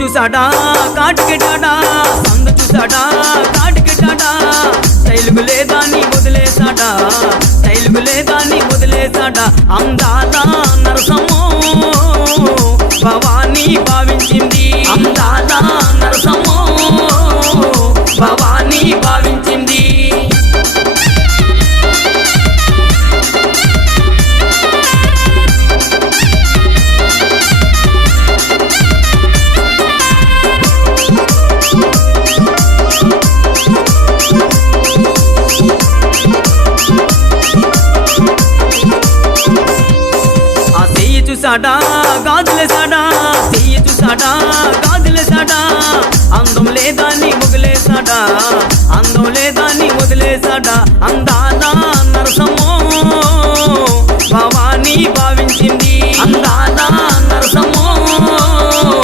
చూసాడా కాటికెట్టాడా సందు చూసాడా కాటికెట్టాడా స్టైలుకు లేదా నీ వదిలేసాడా స్టైలుకు లేదా నీ వదిలేసాడా అందాల నరసమ్మో భవానీ భావించింది అందాల నరసమ్మో భవానీ భావించింది చూసాడా గాజులేసాడా చెయ్యి చూసాడా గాజులేసాడా అందం లేదా నీ వదిలేసాడా అందం లేదా నీ వదిలేసాడా అందా